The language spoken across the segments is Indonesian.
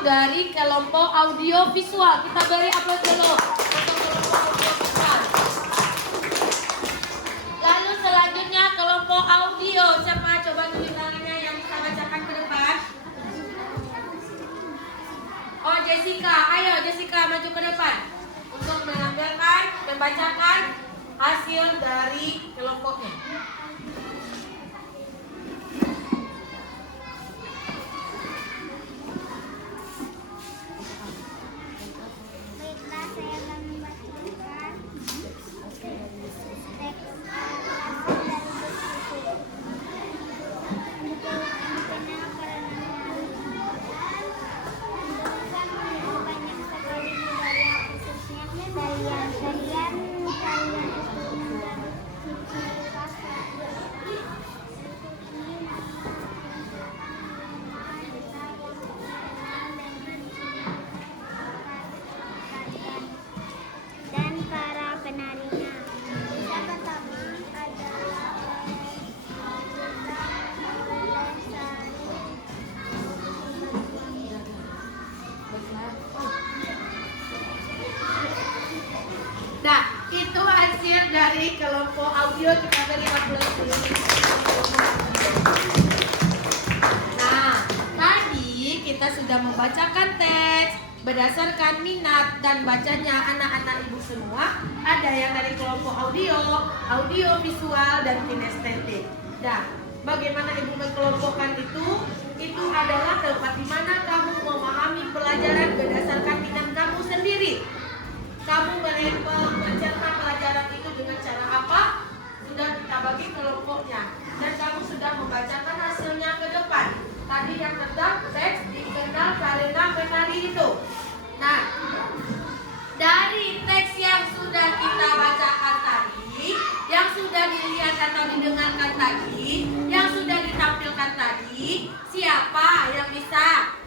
dari kelompok audio visual. Kita beri aplaus dulu untuk kelompok audio visual. Lalu selanjutnya kelompok audio. Siapa coba tulis tangannya yang bisa bacakan ke depan? Oh, Jessica. Ayo Jessica maju ke depan untuk membacakan hasil dari kelompoknya. Nah, itu hasil dari kelompok audio. Kita beri aplaus dulu. Nah, tadi kita sudah membacakan teks berdasarkan minat dan bacanya anak-anak ibu semua. Ada yang dari kelompok audio, audio visual, dan kinestetik. Nah, bagaimana ibu mengelompokkan itu? Itu adalah tempat di mana kamu memahami pelajaran berdasarkan minat kamu sendiri. Kamu mencerna pelajaran itu dengan cara apa? Sudah kita bagi kelompoknya. Dan kamu sudah membacakan hasilnya ke depan. Tadi yang tentang teks dikenal karena menari itu. Nah, dari teks yang sudah kita bacakan tadi, yang sudah dilihat atau didengarkan tadi, yang sudah ditampilkan tadi, siapa yang bisa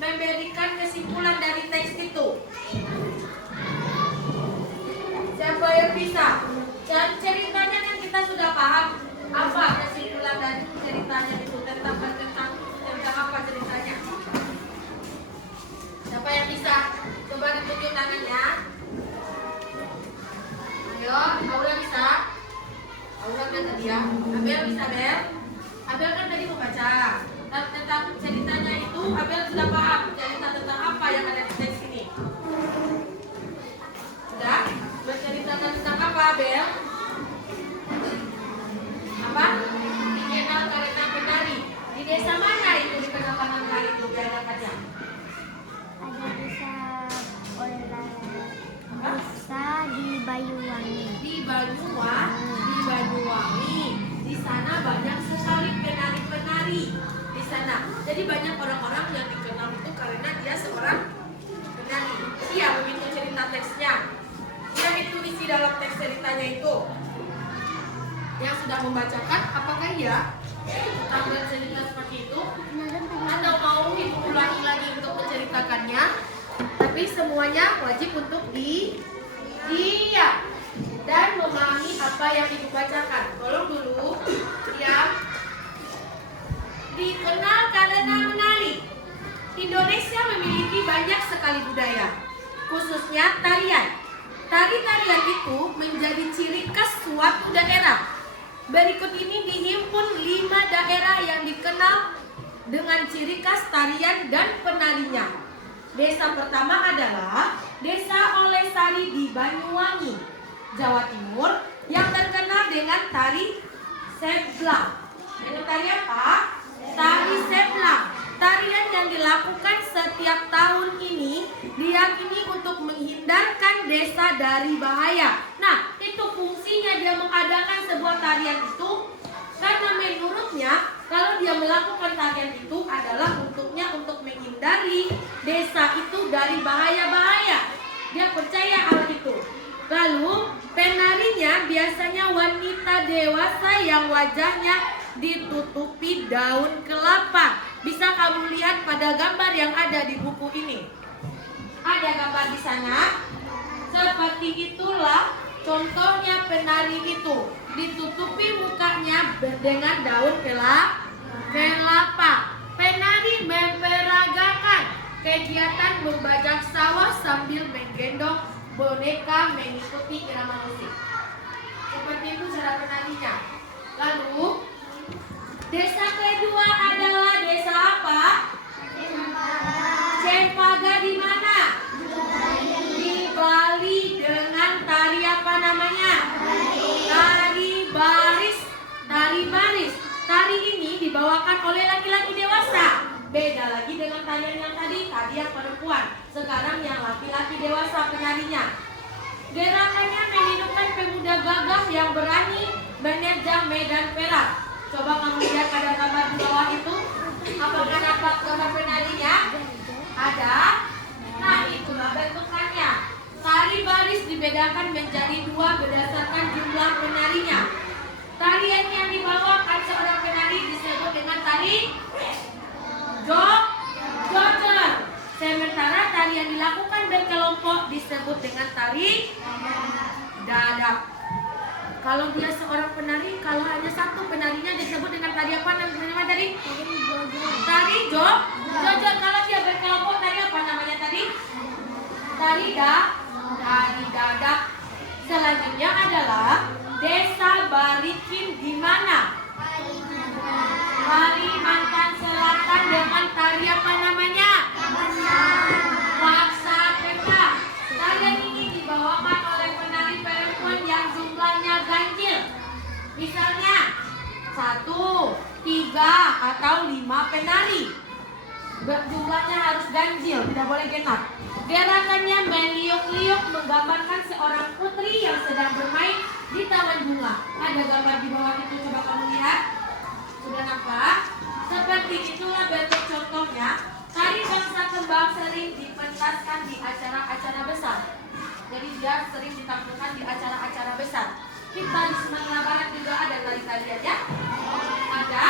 memberikan kesimpulan dari teks itu? Siapa yang bisa? Dan ceritanya kan kita sudah paham apa kesimpulan dari ceritanya itu, tentang apa ceritanya. Siapa yang bisa? Coba ditunjuk tangannya. Ayo, Aura bisa? Aura kan tadi ya. Abel bisa, Abel? Abel kan tadi membaca. Tentang ceritanya itu Abel sudah paham cerita tentang apa yang ada di teks ini. Sudah? Berceritakan tentang apa, Abel? Apa? Dikenal karena penari. Di desa mana itu dikenal karena penari itu? Diadakannya? Ada desa desa di Banyuwangi. Di Banyuwangi. Di sana banyak sekali penari-penari. Di sana. Jadi banyak orang-orang yang dikenal itu karena dia seorang penari. Iya, begitu cerita teksnya. Yang itu isi dalam teks ceritanya itu. Yang sudah membacakan, apakah iya? Tambahan cerita seperti itu? Atau mau ibu ulangi lagi untuk menceritakannya? Tapi semuanya wajib untuk iya dan memahami apa yang ibu bacakan. Tolong dulu, ya. Dikenal karena menari. Indonesia memiliki banyak sekali budaya, khususnya tarian. Tari-tarian itu menjadi ciri khas suatu daerah. Berikut ini dihimpun 5 daerah yang dikenal dengan ciri khas tarian dan penarinya. Desa pertama adalah Desa Olesari di Banyuwangi, Jawa Timur, yang terkenal dengan tari Seblang. Dengan tari apa? Tari Seblang. Tarian yang dilakukan setiap tahun ini diyakini untuk menghindarkan desa dari bahaya. Nah, itu fungsinya dia mengadakan sebuah tarian itu karena menurutnya kalau dia melakukan tarian itu adalah untuk menghindari desa itu dari bahaya-bahaya. Dia percaya hal itu. Lalu penarinya biasanya wanita dewasa yang wajahnya ditutupi daun kelapa. Bisa kamu lihat pada gambar yang ada di buku ini. Ada gambar di sana. Seperti itulah contohnya penari itu. Ditutupi mukanya dengan daun kelapa. Penari kegiatan membajak sawah sambil menggendong boneka mengikuti irama musik. Seperti itu cara penarinya. Lalu desa kedua adalah desa apa? Cempaka di mana? Di Bali dengan tari apa namanya? Tari baris. Tari baris. Tari ini dibawakan oleh laki-laki dewasa. Beda lagi dengan tarian yang tadi yang perempuan. Sekarang yang laki-laki dewasa penarinya. Gerakannya menghidupkan pemuda gagah yang berani menerjang medan perang. Coba kamu lihat pada gambar di bawah itu. Apakah dapat gambar penarinya? Ada. Nah, itulah bentukannya. Tari baris dibedakan menjadi dua berdasarkan jumlah penarinya. Tarian yang dibawakan seorang penari disebut dengan tari jojer. Sementara tari yang dilakukan berkelompok disebut dengan tari dadak. Kalau dia seorang penari, kalau hanya satu penarinya disebut dengan tari apa namanya tadi? Tari jojer. Kalau dia berkelompok tari apa namanya tadi? Tari dadak. Selanjutnya adalah desa Barikin di mana? Kalimantan Selatan dengan tari apa namanya? Paksa Peka. Tarian ini dibawakan oleh penari perempuan yang jumlahnya ganjil. Misalnya 1, 3, atau 5 penari. Jumlahnya harus ganjil, tidak boleh genap. Gerakannya meliuk-liuk menggambarkan seorang putri yang sedang bermain di taman bunga. Ada gambar di bawah itu, coba kamu lihat. Sudah nampak? Seperti itulah bentuk contohnya. Tari bangsa kembang sering dipentaskan di acara-acara besar. Jadi dia sering ditampilkan di acara-acara besar. Kita di Sumatera Barat juga ada tari-tariannya. Ada.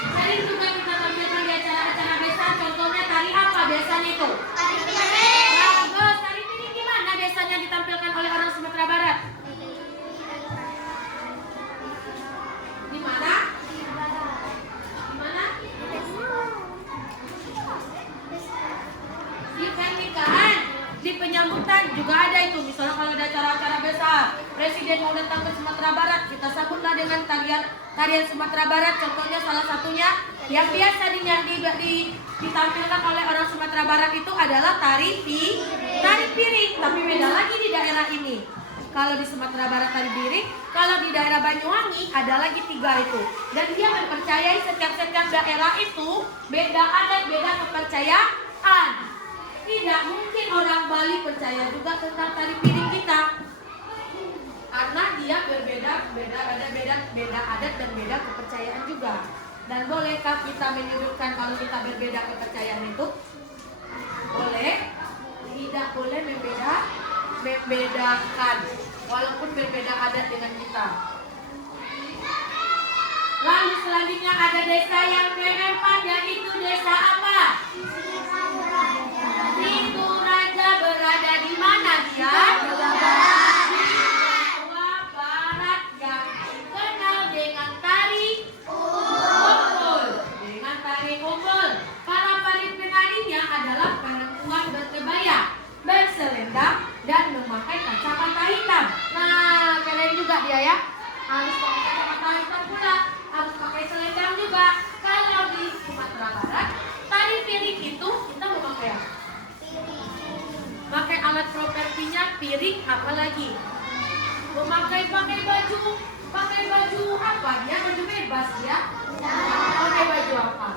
Sering juga kita tampilkan di acara-acara besar. Contohnya tari apa biasanya itu? Tari piring. Bagus. Tari piring gimana biasanya ditampilkan oleh orang Sumatera Barat? Di mana? Di pernikahan, di penyambutan juga ada itu. Misalnya kalau ada acara-acara besar, presiden mau datang ke Sumatera Barat, kita sambutlah dengan tarian Sumatera Barat. Contohnya salah satunya yang biasa ditampilkan oleh orang Sumatera Barat itu adalah tari piring. Tapi beda lagi di daerah ini. Kalau di Sumatera Barat tari piring, kalau di daerah Banyuwangi ada lagi 3 itu. Dan dia mempercayai setiap daerah itu beda adat, beda kepercayaan. Tidak mungkin orang Bali percaya juga tentang tari piring kita, karena dia beda adat dan beda kepercayaan juga. Dan bolehkah kita menyudutkan kalau kita berbeda kepercayaan itu? Boleh. Tidak boleh membedakan walaupun berbeda adat dengan kita. Lalu selanjutnya ada desa yang keempat, yaitu desa apa? Situ Raja berada di mana dia? Di Jawa Barat yang dikenal dengan tari umbul. Dengan tari umbul, para penarinya adalah perempuan berkebaya, berselendang, dan memakai kacamata hitam. Nah, kalian juga dia ya, harus pakai kacamata hitam pula, harus pakai selendang juga. Kalau di Sumatera Barat, tari piring itu kita memakai apa? Pakai alat propertinya piring, apalagi pakai baju apa? Dia baju bebas ya? Pakai baju apa?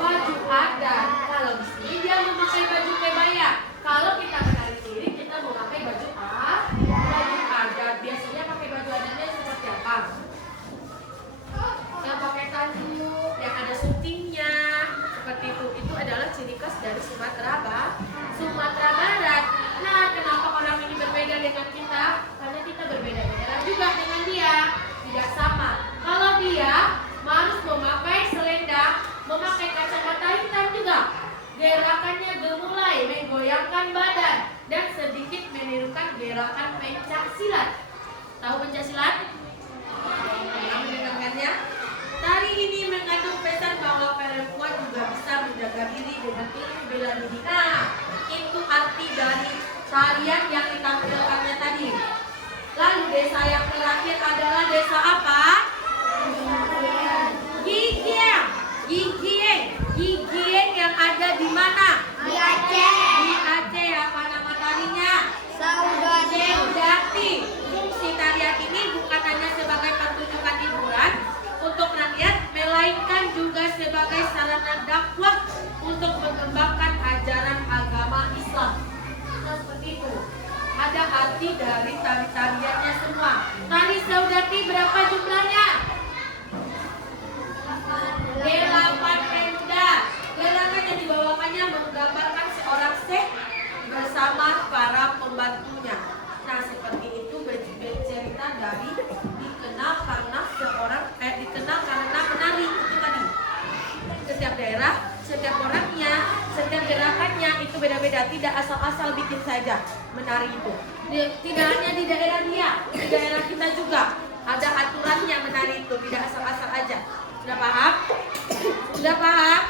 Baju adat. Kalau di sini dia memakai baju kebaya. Kalau kita menari piring, kita memakai baju baju adat. Biasanya pakai baju adatnya seperti apa? Yang pakai tanduk, yang ada syutingnya, seperti itu. Itu adalah ciri khas dari Sumatera Barat. Nah, kenapa orang ini berbeda dengan kita? Karena kita berbeda daerah juga dengan dia. Tidak sama. Kalau dia harus memakai selendang, memakai kacamata hitam juga. Gerakannya gemulai, menggoyangkan badan, dan sedikit menirukan gerakan pencak silat. Tahu pencak silat? Pernah mendengarkannya? Tari ini mengandung pesan bahwa perempuan juga bisa menjaga diri dengan ilmu bela diri. Nah, itu arti dari tarian yang ditampilkannya tadi. Lalu desa yang terakhir adalah desa apa? Gigieng. Gigieng. Gigieng yang ada di mana? Di Aceh. Di Aceh. Apa nama tarinya? Saudari. Saudati. Fungsi tarian ini bukan hanya sebagai pertunjukan hiburan untuk rakyat, melainkan juga sebagai sarana dakwah untuk mengembangkan ajaran agama Islam. Nah, seperti itu. Ada arti dari tari-tariannya semua. Tari Saudati berapa jumlahnya? 8 pemda. Gerakan yang dibawakannya menggambarkan seorang syekh bersama para pembantunya. Nah, seperti itu bercerita dari dikenal karena menari itu tadi. Setiap daerah, setiap orangnya, setiap gerakannya itu beda-beda, tidak asal-asal bikin saja menari itu. Tidak hanya di daerah dia, di daerah kita juga ada aturannya menari itu, tidak asal-asal aja. Sudah paham? Sudah paham?